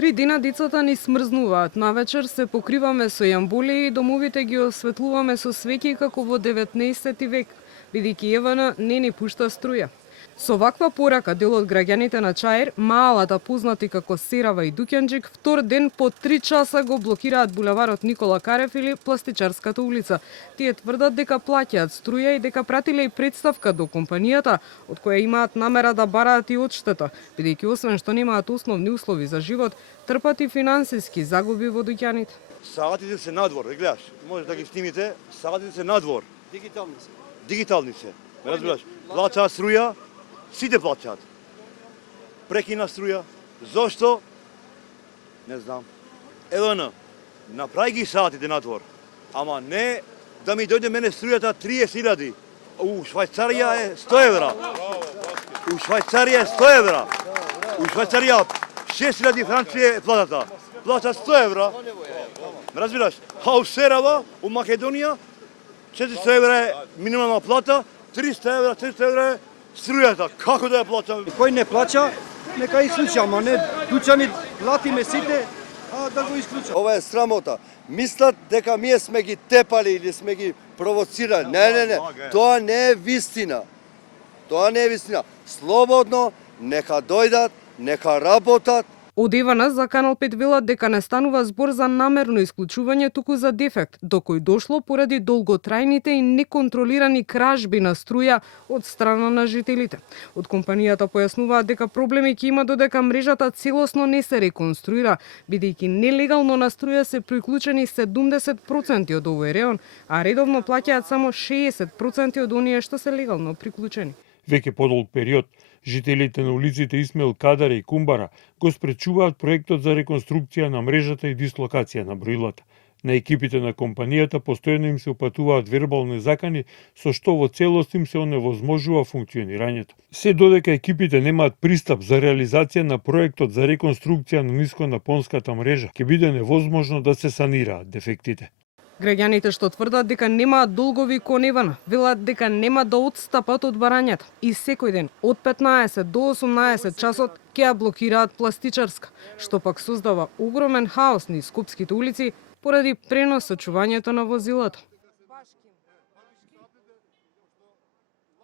3 дена децата ни смрзнуваат. Навечер се покриваме со јамболии и домовите ги осветлуваме со свеќи како во 19 век, бидејќи ЕВН не ни пушта струја. Со ваква порака дел од граѓаните на Чаир, маалата познати како Серава и Дуќанџик, втор ден по 3 часа го блокираат булеварот Никола Карев или Пластичарската улица. Тие тврдат дека плаќаат струја и дека пратиле и представка до компанијата, од која имаат намера да бараат и одштета, бидејќи освен што немаат основни услови за живот, трпат и финансиски загуби во дуќаните. Сагатите се надвор, гледаш, може да ги снимите, сагатите се надвор. Дигитални се. Ме разбираш? Плаќаат струја, сите плаќаат. Прекина струја. Зошто? Не знам. ЕВН, направи ги сатите надвор. Ама не да ми дојде мене струјата 30.000. У Швајцарија е 100 евра. У Швајцарија е 100 евра. У Швајцарија 6.000 франци е платата. Плата 100 евра. Ме разбираш? А у Серава, у Македонија, 400 евра е минимална плата, 300 евра е струјата. Како да ја платам? Кој не плаќа, нека исклучи, ама не дуќани платиме сите, а да го исклучат. Ова е срамота. Мислат дека ние сме ги тепали или сме ги провоцирали. Не. Тоа не е вистина. Тоа не е вистина. Слободно, нека дојдат, нека работат. Од ЕВН за Канал 5 велат дека не станува збор за намерно исклучување, туку за дефект, до кој дошло поради долготрајните и неконтролирани кражби на струја од страна на жителите. Од компанијата појаснуваат дека проблеми ќе има додека мрежата целосно не се реконструира, бидејќи нелегално на струја се приклучени 70% од овој реон, а редовно плаќаат само 60% од оние што се легално приклучени. Веќе подолг период, жителите на улиците Исмаил Кадаре и Кумбара го спречуваат проектот за реконструкција на мрежата и дислокација на броилата. На екипите на компанијата постојано им се упатуваат вербални закани, со што во целост им се оневозможува функционирањето. Се додека екипите немаат пристап за реализација на проектот за реконструкција на нисконапонската мрежа, ќе биде невозможно да се санираат дефектите. Граѓаните што тврдат дека немаат долгови кон ЕВН, велат дека нема да отстапат од барањата и секој ден од 15 до 18 часот ќе ја блокираат Пластичарска, што пак создава огромен хаос низ скопските улици поради преносочувањето на возилата.